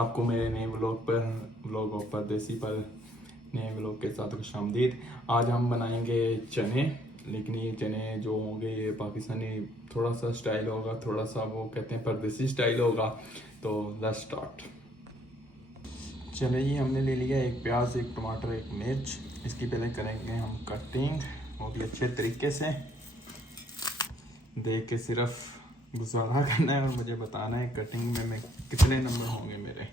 आपको मेरे नए व्लॉग ऑफ परदेसी पर नए व्लॉग के साथ खुशामदीद। आज हम बनाएंगे चने, लेकिन ये चने जो होंगे ये पाकिस्तानी थोड़ा सा स्टाइल होगा, थोड़ा सा वो कहते हैं परदेसी स्टाइल होगा। तो लेट्स स्टार्ट। चलिए जी, हमने ले लिया एक प्याज, एक टमाटर, एक मिर्च। इसकी पहले करेंगे हम कटिंग, वो भी अच्छे तरीके से देख के सिर्फ गुजारा करना है और मुझे बताना है कटिंग में मैं कितने नंबर होंगे मेरे।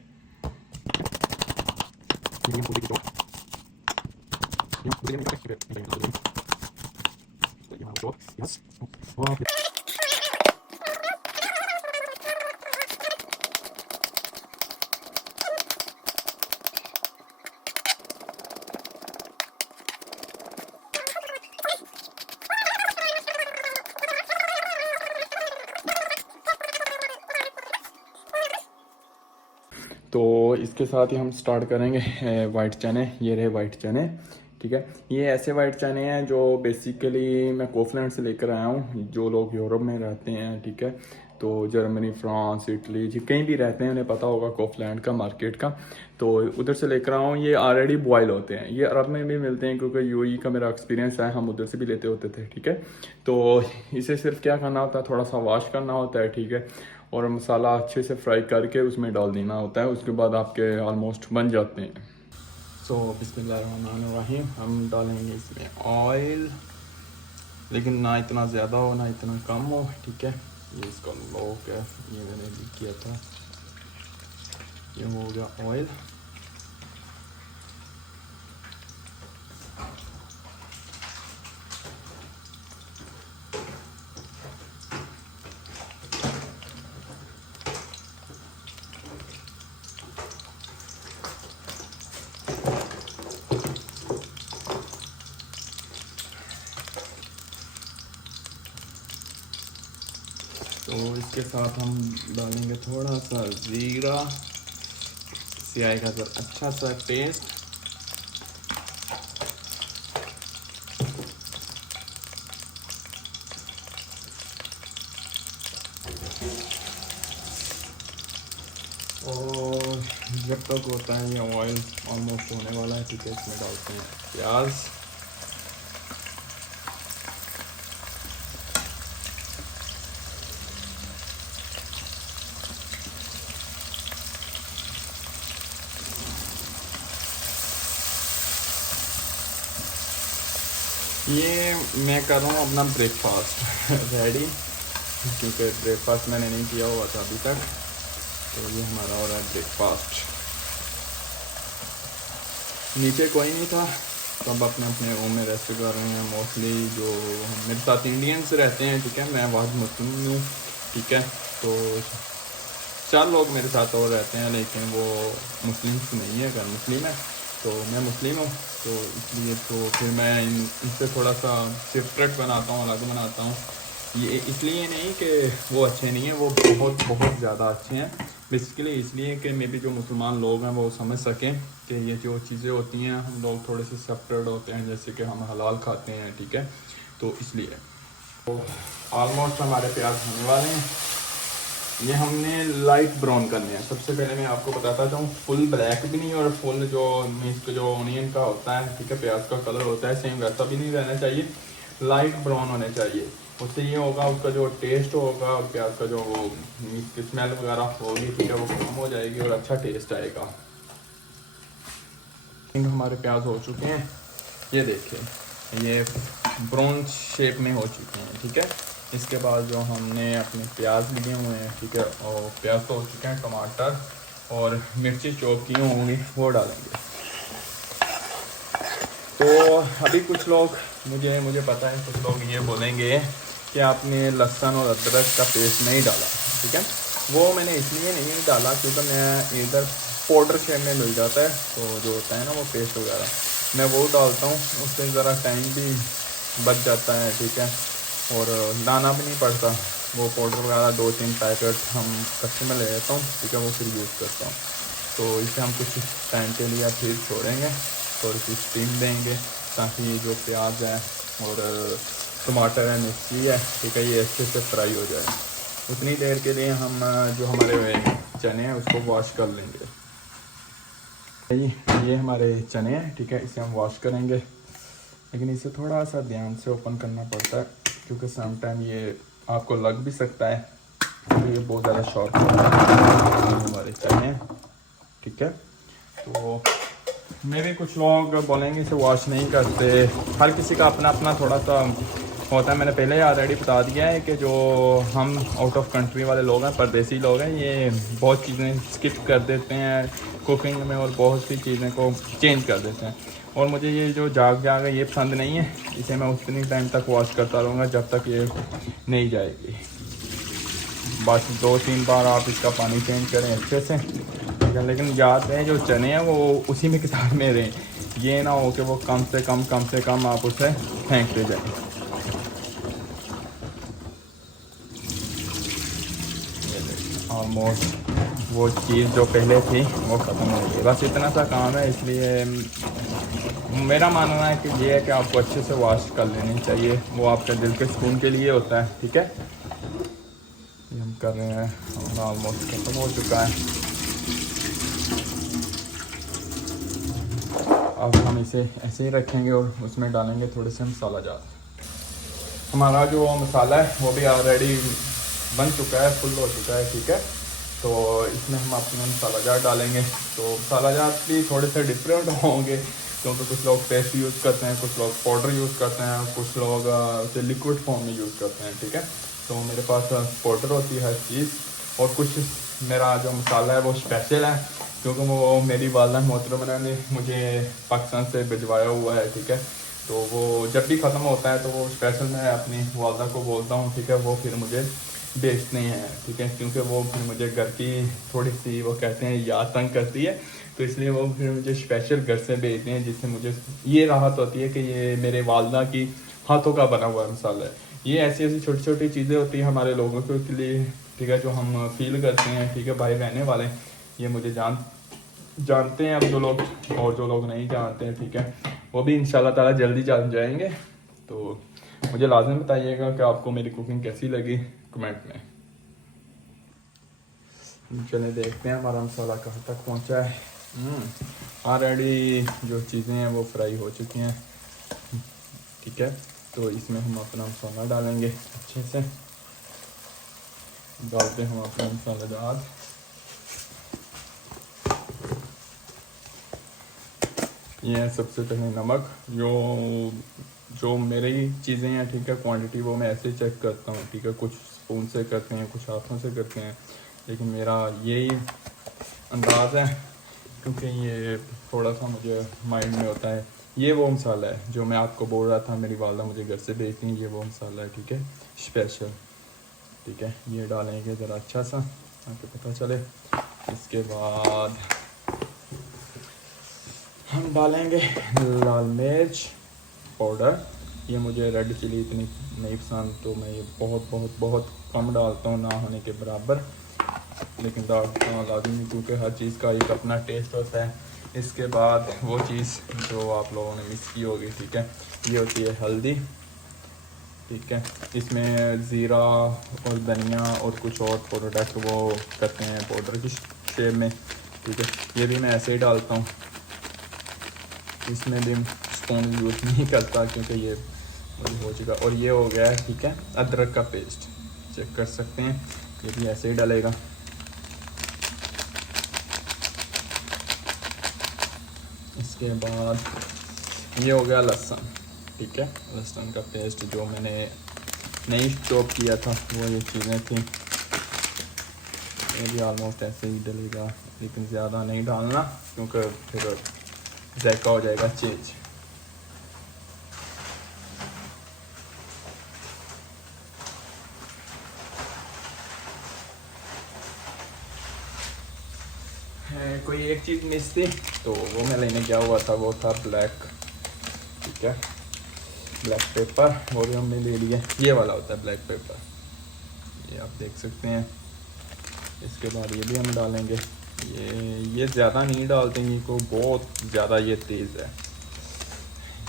तो इसके साथ ही हम स्टार्ट करेंगे वाइट चने। ये रहे वाइट चने, ठीक है। ये ऐसे वाइट चने हैं जो बेसिकली मैं कोफलैंड से लेकर आया हूँ। जो लोग यूरोप में रहते हैं, ठीक है, तो जर्मनी, फ्रांस, इटली, जी कहीं भी रहते हैं उन्हें पता होगा कोफलैंड का मार्केट का। तो उधर से लेकर आया हूँ। ये ऑलरेडी बॉयल होते हैं, ये अरब में भी मिलते हैं क्योंकि यूएई का मेरा एक्सपीरियंस है, हम उधर से भी लेते होते थे, ठीक है। तो इसे सिर्फ क्या करना होता है, थोड़ा सा वॉश करना होता है, ठीक है, और मसाला अच्छे से फ्राई करके उसमें डाल देना होता है। उसके बाद आपके ऑलमोस्ट बन जाते हैं। सो बिस्मिल्लाहिर्रहमानिर्रहीम। हम डालेंगे इसमें ऑयल, लेकिन ना इतना ज़्यादा हो ना इतना कम हो, ठीक है। ये इसका लॉक है, ये मैंने भी किया था। ये हो गया ऑयल। तो इसके साथ हम डालेंगे थोड़ा सा ज़ीरा, इससे आएगा तो अच्छा सा टेस्ट। और जब तक होता है ये ऑयल ऑलमोस्ट होने वाला है, ठीक है, इसमें डालते हैं प्याज। ये मैं कर रहा हूँ अपना ब्रेकफास्ट रेडी, क्योंकि ब्रेकफास्ट मैंने नहीं किया हुआ था अभी तक। तो ये हमारा हो रहा है ब्रेकफास्ट। नीचे कोई नहीं था, तो अब अपने अपने रूम में रेस्ट कर रहे हैं। मोस्टली जो मेरे साथ इंडियंस रहते हैं, ठीक है, मैं वाहिद मुस्लिम हूँ, ठीक है। तो 4 लोग मेरे साथ और रहते हैं, लेकिन वो मुस्लिम्स नहीं है, घर मुस्लिम है, तो मैं मुस्लिम हूँ। तो इसलिए तो फिर मैं इनसे थोड़ा सा सेपरेट बनाता हूँ, अलग बनाता हूँ। ये इसलिए नहीं कि वो अच्छे नहीं हैं, वो बहुत बहुत ज़्यादा अच्छे हैं। बेसिकली इसलिए कि मे बी जो मुसलमान लोग हैं वो समझ सकें कि ये जो चीज़ें होती हैं, हम लोग थोड़े से सेपरेट होते हैं, जैसे कि हम हलाल खाते हैं, ठीक है। तो इसलिए तो ऑलमोस्ट हमारे प्याज होने वाले हैं। ये हमने लाइट ब्राउन करने हैं। सबसे पहले मैं आपको बताता हूँ, फुल ब्लैक भी नहीं और फुल जो मीन्स जो ऑनियन का होता है, ठीक है, प्याज का कलर होता है, सेम वैसा भी नहीं रहना चाहिए, लाइट ब्राउन होने चाहिए। उससे ये होगा, उसका जो टेस्ट होगा और प्याज का जो मीट की स्मेल वगैरह होगी, ठीक है, वो कम हो जाएगी और अच्छा टेस्ट आएगा। हमारे प्याज हो चुके हैं, ये देखिए, ये ब्राउन शेप में हो चुके हैं, ठीक है। इसके बाद जो हमने अपने प्याज लिए हुए हैं, ठीक है, और प्याज तो हो चुके हैं, टमाटर और मिर्ची चॉप की होंगी वो डालेंगे। तो अभी कुछ लोग मुझे पता है, कुछ लोग ये बोलेंगे कि आपने लहसुन और अदरक का पेस्ट नहीं डाला, ठीक है। वो मैंने इसलिए नहीं डाला क्योंकि मैं इधर पाउडर शेप में मिल जाता है, तो जो होता है ना वो पेस्ट वगैरह, मैं वो डालता हूँ, उससे ज़रा टाइम भी बच जाता है, ठीक है, और लाना भी नहीं पड़ता। वो पाउडर वगैरह 2-3 पैकेट हम कच्चे में ले लेता हूँ, ठीक है, वो फिर यूज़ करता हूँ। तो इसे हम कुछ टाइम के लिए फिर छोड़ेंगे, थोड़ी सी स्टीम देंगे ताकि जो प्याज है और टमाटर है, मिर्ची है, ठीक है, ये अच्छे से फ्राई हो जाए। उतनी देर के लिए हम जो हमारे चने हैं उसको वॉश कर लेंगे। ये हमारे चने हैं, ठीक है, इसे हम वॉश करेंगे, लेकिन इसे थोड़ा सा ध्यान से ओपन करना पड़ता है क्योंकि सम टाइम ये आपको लग भी सकता है, तो ये बहुत ज़्यादा शॉर्प हमारे चने, ठीक है। तो मेरे कुछ लोग बोलेंगे इसे वॉश नहीं करते, हर किसी का अपना अपना थोड़ा सा होता है। मैंने पहले ऑलरेडी बता दिया है कि जो हम आउट ऑफ कंट्री वाले लोग हैं, परदेसी लोग हैं, ये बहुत चीज़ें स्किप कर देते हैं कुकिंग में और बहुत सी चीज़ें को चेंज कर देते हैं। और मुझे ये जो जाग है ये पसंद नहीं है, इसे मैं उतनी टाइम तक वॉश करता रहूँगा जब तक ये नहीं जाएगी। बस 2-3 बार आप इसका पानी चेंज करें अच्छे से, ठीक है। लेकिन याद रहे जो चने हैं वो उसी में किताब में रहें, ये ना हो कि वो कम से कम आप उसे फेंकते जाएं। ऑलमोस्ट वो चीज़ जो पहले थी वो ख़त्म हो गई, बस इतना सा काम है। इसलिए मेरा मानना है कि ये है कि आपको अच्छे से वॉश कर लेनी चाहिए, वो आपके दिल के सुकून के लिए होता है, ठीक है। ये हम कर रहे हैं और ऑलमोस्ट ख़त्म हो चुका है। अब हम इसे ऐसे ही रखेंगे और उसमें डालेंगे थोड़े से मसाला जार। हमारा जो मसाला है वो भी ऑलरेडी बन चुका है, फुल हो चुका है, ठीक है। तो इसमें हम अपने मसाला जार डालेंगे। तो मसाला जार भी थोड़े से डिफरेंट होंगे क्योंकि कुछ लोग पेस्ट यूज़ करते हैं, कुछ लोग पाउडर यूज़ करते हैं, कुछ लोग उसे लिक्विड फॉर्म में यूज़ करते हैं, ठीक है। तो मेरे पास पाउडर होती है हर चीज़, और कुछ मेरा जो मसाला है वो स्पेशल है क्योंकि वो मेरी वालदा मोहतरमा ने मुझे पाकिस्तान से भिजवाया हुआ है, ठीक है। तो वो जब भी ख़त्म होता है तो वो स्पेशल मैं अपनी वालदा को बोलता हूँ, ठीक है, वो फिर मुझे बेचते हैं, ठीक है, क्योंकि वो फिर मुझे घर की थोड़ी सी वो कहते हैं याद तंग करती है, तो इसलिए वो फिर मुझे स्पेशल घर से भेजते हैं, जिससे मुझे ये राहत होती है कि ये मेरे वालदा की हाथों का बना हुआ मसाला है। ये ऐसी ऐसी छोटी छोटी चीज़ें होती हैं हमारे लोगों के लिए, ठीक है, जो हम फील करते हैं, ठीक है, भाई बहने वाले ये मुझे जानते हैं अब जो लोग, और जो लोग नहीं जानते हैं, ठीक है, वो भी इंशाल्लाह ताला जल्दी जान जाएंगे। तो मुझे लाजमी बताइएगा कि आपको मेरी कुकिंग कैसी लगी कमेंट में। चलिए देखते हैं हमारा मसाला कहाँ तक पहुँचा है। ऑलरेडी जो चीज़ें हैं वो फ्राई हो चुकी हैं, ठीक है। तो इसमें हम अपना मसाला डालेंगे, अच्छे से डालते हम अपना मसाला डाल, ये है सबसे पहले नमक। जो मेरी चीज़ें हैं, ठीक है, क्वांटिटी वो मैं ऐसे चेक करता हूँ, ठीक है। कुछ स्पून से करते हैं, कुछ हाथों से करते हैं, लेकिन मेरा यही अंदाज़ है क्योंकि ये थोड़ा सा मुझे माइंड में होता है। ये वो मसाला है जो मैं आपको बोल रहा था, मेरी वालदा मुझे घर से भेजती हैं, ये वो मसाला है, ठीक है, स्पेशल, ठीक है। ये डालेंगे ज़रा अच्छा सा आपको पता चले। इसके बाद हम डालेंगे लाल मिर्च पाउडर। ये मुझे रेड चिली इतनी नहीं पसंद, तो मैं ये बहुत बहुत बहुत कम डालता हूँ, ना होने के बराबर, लेकिन डालता हूँ लाजमी क्योंकि हर चीज़ का एक अपना टेस्ट होता है। इसके बाद वो चीज़ जो आप लोगों ने मिस की होगी, ठीक है, ये होती है हल्दी, ठीक है। इसमें ज़ीरा और धनिया और कुछ और प्रोडक्ट वो करते हैं पाउडर की शेप में, ठीक है। ये भी मैं ऐसे ही डालता हूँ, इसमें भी स्पून यूज़ नहीं करता क्योंकि ये हो चुका। और ये हो गया है, ठीक है, अदरक का पेस्ट, चेक कर सकते हैं, ये भी ऐसे ही डलेगा। इसके बाद ये हो गया लहसुन, ठीक है, लहसुन का पेस्ट जो मैंने नहीं चॉप किया था, वो ये चीज़ें थी, ये भी ऑलमोस्ट ऐसे ही डलेगा, लेकिन ज़्यादा नहीं डालना क्योंकि फिर जायका हो जाएगा चेंज। कोई एक चीज़ मिस थी तो वो मैं लेने गया हुआ था, वो था ब्लैक, ठीक है, ब्लैक पेपर, वो भी हमने ले लिया। ये वाला होता है ब्लैक पेपर, ये आप देख सकते हैं। इसके बाद ये भी हम डालेंगे, ये ज़्यादा नहीं डालते हैं, ये को बहुत ज़्यादा ये तेज़ है,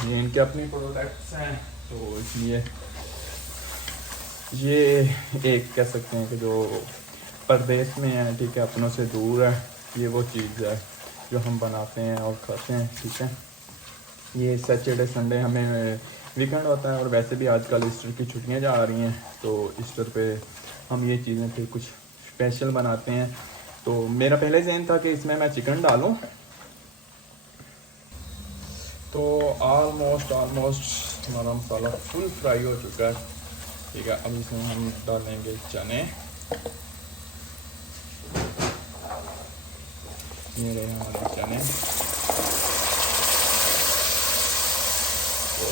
ये इनके अपने प्रोडक्ट्स हैं, तो इसलिए ये एक कह सकते हैं कि जो परदेश में है, ठीक है, अपनों से दूर है। ये वो चीज़ है जो हम बनाते हैं और खाते हैं, ठीक है। ये सैटरडे संडे हमें वीकेंड होता है, और वैसे भी आजकल ईस्टर की छुट्टियां जा रही हैं, तो ईस्टर पे हम ये चीज़ें फिर कुछ स्पेशल बनाते हैं। तो मेरा पहले जहन था कि इसमें मैं चिकन डालूं, तो ऑलमोस्ट हमारा मसाला फुल फ्राई हो चुका है, ठीक है। अब इसमें हम डालेंगे चने, ये रहे हमारे चने। तो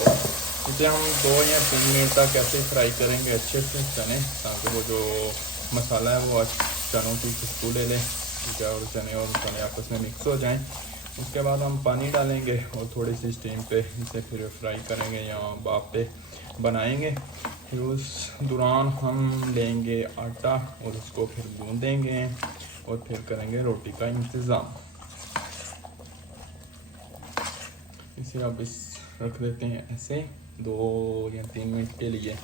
इसे हम 2 या 3 मिनट तक ऐसे फ्राई करेंगे अच्छे से चने, ताकि वो जो मसाला है वो चनों की खुशबू ले ले, ठीक है, और चने आपस में मिक्स हो जाएं। उसके बाद हम पानी डालेंगे और थोड़ी सी स्टीम पे इसे फिर फ्राई करेंगे या भाप पे बनाएंगे। फिर उस दौरान हम लेंगे आटा और उसको फिर गूंदेंगे और फिर करेंगे रोटी का इंतज़ाम। इसे अब रख देते हैं ऐसे 2 या 3 मिनट के लिए।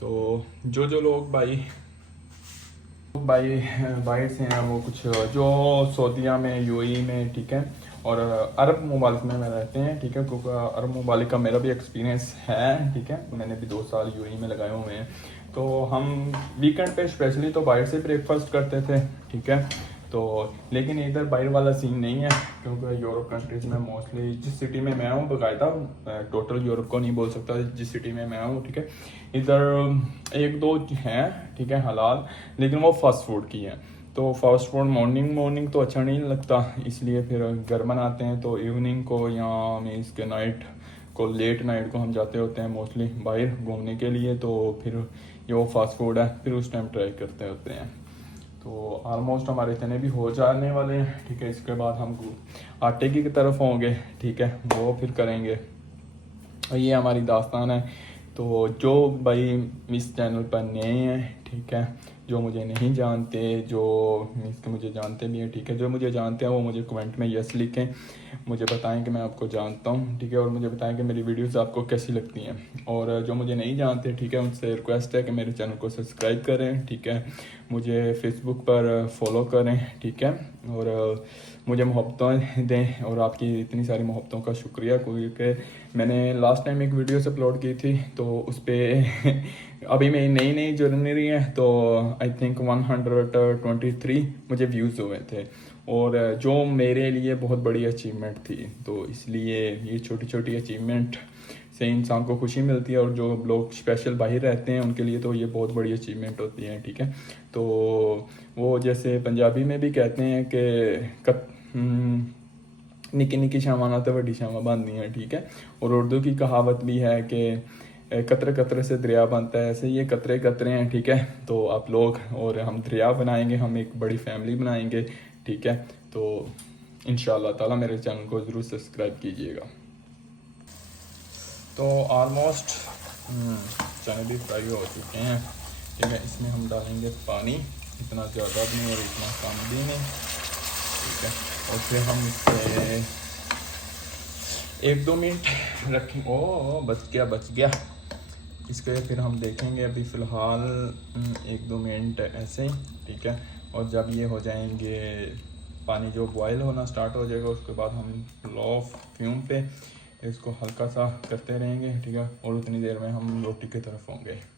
तो जो लोग बाहर से हैं, वो कुछ जो सऊदीया में, यूएई में, ठीक है, और अरब ममालिक में रहते हैं, ठीक है, क्योंकि अरब ममालिक का मेरा भी एक्सपीरियंस है, ठीक है। मैंने भी 2 साल यूएई में लगाए हुए हैं। तो हम वीकेंड पे स्पेशली तो बाहर से ब्रेकफास्ट करते थे, ठीक है। तो लेकिन इधर बाहर वाला सीन नहीं है, क्योंकि यूरोप कंट्रीज़ में मोस्टली, जिस सिटी में मैं हूँ, बाकायदा टोटल यूरोप को नहीं बोल सकता, जिस सिटी में मैं हूँ, ठीक है, इधर 1-2 हैं, ठीक है, हलाल, लेकिन वो फास्ट फूड की हैं। तो फास्ट फूड मॉर्निंग तो अच्छा नहीं लगता, इसलिए फिर घर बनाते हैं। तो इवनिंग को या मीन्स के नाइट को, लेट नाइट को हम जाते होते हैं मोस्टली बाहर घूमने के लिए, तो फिर ये वो फास्ट फूड है, फिर उस टाइम ट्राई करते होते हैं। तो ऑलमोस्ट हमारे चने भी हो जाने वाले हैं, ठीक है। इसके बाद हम आटे की तरफ होंगे, ठीक है, वो फिर करेंगे। और ये हमारी दास्तान है। तो जो भाई इस चैनल पर नए हैं, ठीक है, जो मुझे नहीं जानते, जो मीन्स के मुझे जानते भी हैं, ठीक है, जो मुझे जानते हैं वो मुझे कमेंट में यस लिखें, मुझे बताएं कि मैं आपको जानता हूं, ठीक है, और मुझे बताएं कि मेरी वीडियोस आपको कैसी लगती हैं। और जो मुझे नहीं जानते, ठीक है, उनसे रिक्वेस्ट है कि मेरे चैनल को सब्सक्राइब करें, ठीक है, मुझे फेसबुक पर फॉलो करें, ठीक है, और मुझे मोहब्बतें दें। और आपकी इतनी सारी मोहब्बतों का शुक्रिया, क्योंकि मैंने लास्ट टाइम एक वीडियोस अपलोड की थी, तो उस पर अभी मेरी नई जर्नी रही है, तो आई थिंक 123 मुझे व्यूज़ हुए थे, और जो मेरे लिए बहुत बड़ी अचीवमेंट थी। तो इसलिए ये छोटी छोटी अचीवमेंट से इंसान को खुशी मिलती है, और जो लोग स्पेशल बाहर रहते हैं उनके लिए तो ये बहुत बड़ी अचीवमेंट होती है, ठीक है। तो वो जैसे पंजाबी में भी कहते हैं कि निकी निकी शावां नाल ते वड्डी शावां बनदियां, ठीक है। और उर्दू की कहावत भी है कि कतरे कतरे से दरिया बनता है, ऐसे ये कतरे कतरे हैं, ठीक है। तो आप लोग और हम दरिया बनाएंगे, हम एक बड़ी फैमिली बनाएंगे, ठीक है। तो इंशाअल्लाह ताला मेरे चैनल को ज़रूर सब्सक्राइब कीजिएगा। तो ऑलमोस्ट चने भी फ्राई हो चुके हैं, ठीक है। इसमें हम डालेंगे पानी, इतना ज़्यादा भी नहीं और इतना कम भी नहीं, ठीक है। और फिर हम इसे 1-2 मिनट रखें। ओ बच गया। इसके फिर हम देखेंगे अभी फ़िलहाल 1-2 मिनट ऐसे, ठीक है। और जब ये हो जाएंगे, पानी जो बॉयल होना स्टार्ट हो जाएगा, उसके बाद हम लो फ्लेम पे इसको हल्का सा करते रहेंगे, ठीक है। और उतनी देर में हम रोटी की तरफ होंगे।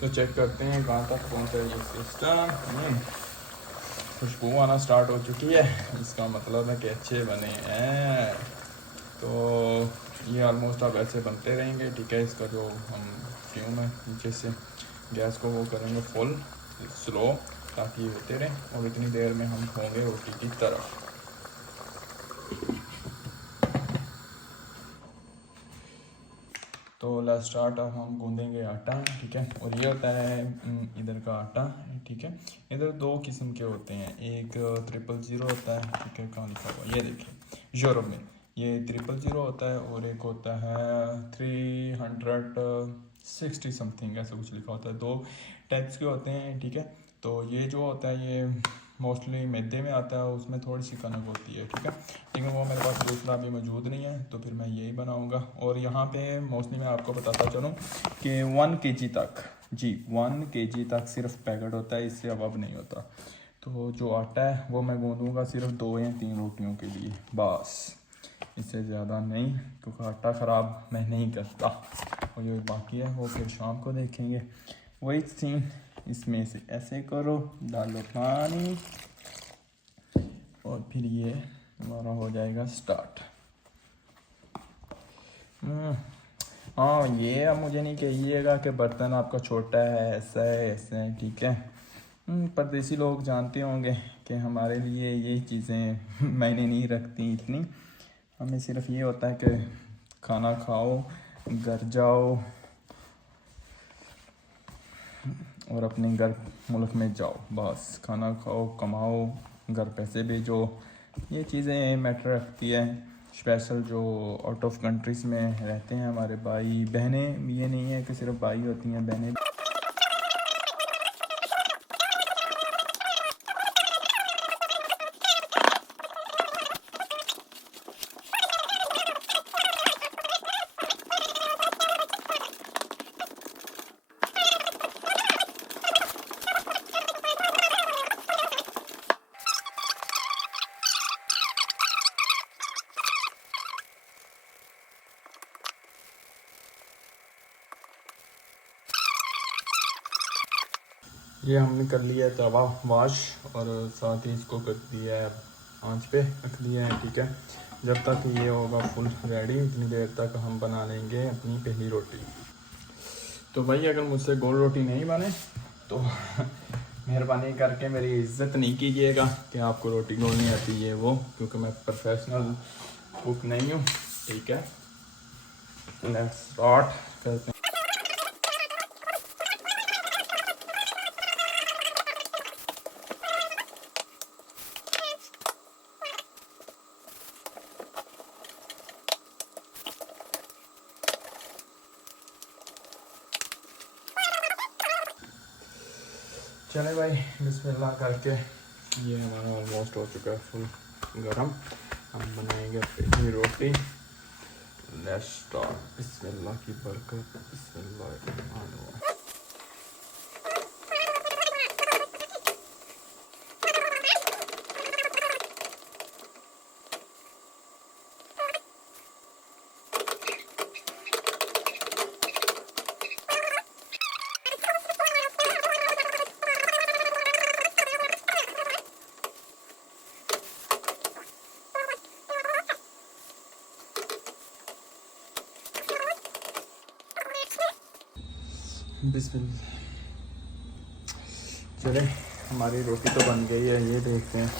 तो चेक करते हैं कहाँ तक पहुँचा ये सिस्टम। खुशबू आना स्टार्ट हो चुकी है, इसका मतलब है कि अच्छे बने हैं। तो ये ऑलमोस्ट अब ऐसे बनते रहेंगे, ठीक है। इसका जो हम फ्यूम है नीचे से गैस को वो करेंगे फुल स्लो, ताकि ये होते रहें, और इतनी देर में हम होंगे रोटी की तरफ। तो लेट्स स्टार्ट। अब हम गूंदेंगे आटा, ठीक है। और ये होता है इधर का आटा, ठीक है। इधर 2 किस्म के होते हैं, एक 000 होता है, ठीक है, कहाँ लिखा हुआ, ये देखिए यूरोप में ये 000 होता है, और एक होता है 360 समथिंग, ऐसा कुछ लिखा होता है। 2 टाइप्स के होते हैं, ठीक है। तो ये जो होता है ये मोस्टली मैदे में आता है, उसमें थोड़ी सी कनक होती है, ठीक है। लेकिन वो मेरे पास दूसरा अभी मौजूद नहीं है, तो फिर मैं यही बनाऊंगा। और यहाँ पे मोस्टली मैं आपको बताता चलूँ कि 1 kg तक, जी 1 kg तक सिर्फ पैकेट होता है, इससे अब नहीं होता। तो जो आटा है वो मैं गूँधूँगा सिर्फ 2 या 3 रोटियों के लिए, बस, इससे ज़्यादा नहीं, क्योंकि आटा ख़राब मैं नहीं करता। और जो बाकी है वो फिर शाम को देखेंगे। वही सीन, इसमें से ऐसे करो, डालो पानी, और फिर ये हमारा हो जाएगा स्टार्ट। हाँ, ये अब मुझे नहीं कहिएगा कि बर्तन आपका छोटा है, ऐसा है, ऐसा है, ठीक है। परदेसी लोग जानते होंगे कि हमारे लिए ये चीज़ें मायने नहीं रखती इतनी। हमें सिर्फ ये होता है कि खाना खाओ, घर जाओ और अपने घर मुल्क में जाओ, बस खाना खाओ, कमाओ, घर पैसे भेजो, ये चीज़ें मैटर रखती है। स्पेशल जो आउट ऑफ कंट्रीज़ में रहते हैं हमारे भाई बहनें, ये नहीं है कि सिर्फ भाई होती हैं, बहनें। ये हमने कर लिया है तवा वाश, और साथ ही इसको कर दिया है आंच पे रख दिया है, ठीक है। जब तक ये होगा फुल रेडी, इतनी देर तक हम बना लेंगे अपनी पहली रोटी। तो भाई अगर मुझसे गोल रोटी नहीं बने तो मेहरबानी करके मेरी इज्जत नहीं कीजिएगा कि आपको रोटी गोलनी आती है वो, क्योंकि मैं प्रोफेशनल कुक नहीं हूँ, ठीक है। लेट्स स्टार्ट करते हैं। चले भाई, बिस्मिल्लाह करके, ये हमारा ऑलमोस्ट हो चुका है फुल गरम। हम बनाएंगे पहली रोटी। लेट्स स्टार्ट, बिस्मिल्लाह की बरकत, बिस्मिल्लाह। बिस्मिल्लाह। चले, हमारी रोटी तो बन गई है, ये देखते हैं।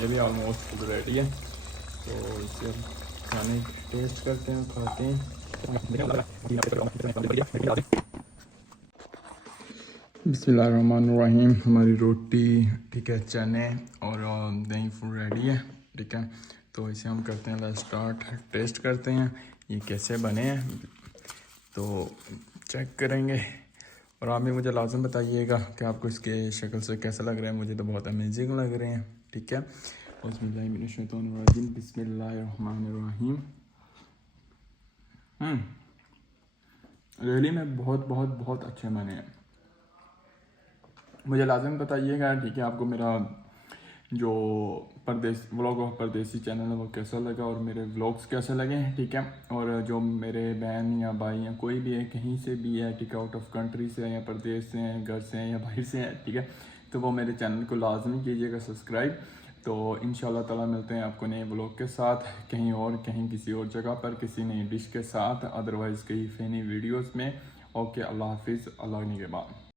ये भी ऑलमोस्ट फुल रेडी है, तो इसे हम खाने टेस्ट करते हैं, खाते हैं। बिस्मिल्लाहिर्रहमानिर्रहीम। हमारी रोटी, ठीक है, चने और दही फुल रेडी है, ठीक है। तो इसे हम करते हैं स्टार्ट, टेस्ट करते हैं ये कैसे बने हैं, तो चेक करेंगे। और आप भी मुझे लाजम बताइएगा कि आपको इसके शक्ल से कैसा लग रहा है। मुझे तो बहुत अमेजिंग लग रहे हैं, ठीक है। बिस्मिल्लाहिर्रहमानिर्रहीम। रियली में बहुत बहुत बहुत अच्छे बने हैं। मुझे लाजम बताइएगा, ठीक है, आपको मेरा जो व्लॉग ऑफ परदेसी चैनल है वो कैसा लगा, और मेरे व्लॉग्स कैसे लगे हैं, ठीक है। और जो मेरे बहन या भाई या कोई भी है, कहीं से भी है, ठीक है, आउट ऑफ कंट्री से है या परदेश से हैं, घर से हैं या बाहर से हैं, ठीक है, तो वो मेरे चैनल को लाजमी कीजिएगा सब्सक्राइब। तो इंशाल्लाह ताला मिलते हैं आपको नए व्लॉग के साथ, कहीं और, कहीं किसी और जगह पर, किसी नई डिश के साथ, अदरवाइज़ कहीं फ़नी वीडियोज़ में। ओके, अल्लाह हाफिज़, अल्लाह निगहबान।